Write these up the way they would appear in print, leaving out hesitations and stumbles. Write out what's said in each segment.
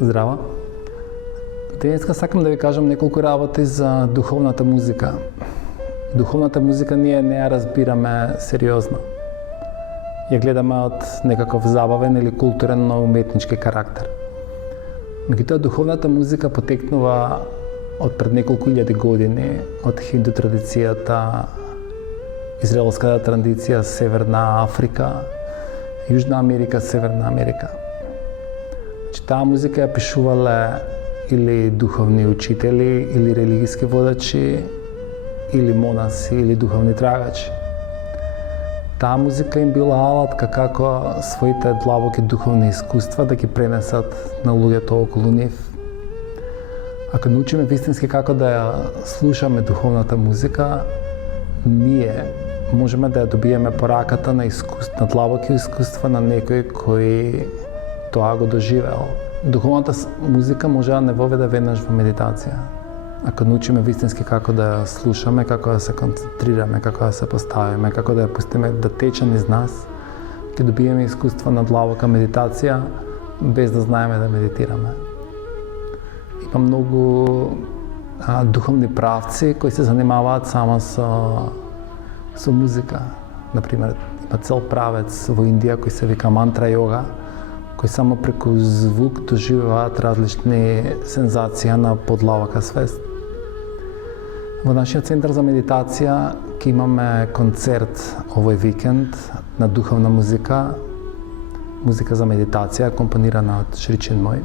Здраво! Денеска сакам да ви кажам неколку работи за духовната музика. Духовната музика ние не ја разбираме сериозно. Ја гледаме од некаков забавен или културен, но уметнички карактер. Меѓутоа, духовната музика потекнува од пред неколку илјади години, од хинду традицијата, израелската традиција, Северна Африка, Јужна Америка, Северна Америка. Таа музика ја пишувале или духовни учители, или религиски водачи, или монаси, или духовни трагачи. Таа музика им била алатка како своите длабоки духовни искуства да ги пренесат на луѓето околу нив. Ако научиме вистински како да ја слушаме духовната музика, ние можеме да ја добиеме пораката на длабоки искуства на некој кој тоа го доживеал. Духовната музика може да не воведе веднаш во медитација. Ако научиме вистински како да ја слушаме, како да се концентрираме, како да се поставиме, како да ја пустиме да тече низ нас, ќе добиеме искуство на длабока медитација без да знаеме да медитираме. Има многу духовни правци кои се занимаваат само со музика. Например, има цел правец во Индија кој се вика мантра йога, кои само преку звук доживуваат различни сензации на подлабока свест. Во нашиот центар за медитација ќе имаме концерт овој викенд на духовна музика, музика за медитација компонирана од Шричин мој,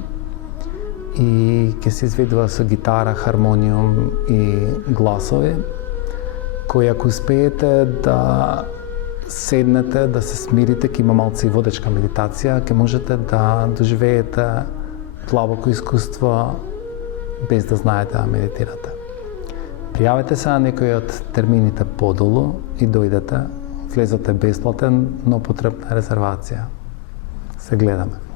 и ќе се изведува со гитара, хармониум и гласови, кои ако успеете да седнете, да се смирите, ќе има малце и водечка медитација, ќе можете да доживеете длабоко искуство без да знаете да медитирате. Пријавете се на некој од термините подолу и дојдете. Влезот е бесплатен, но потребна е резервација. Се гледаме.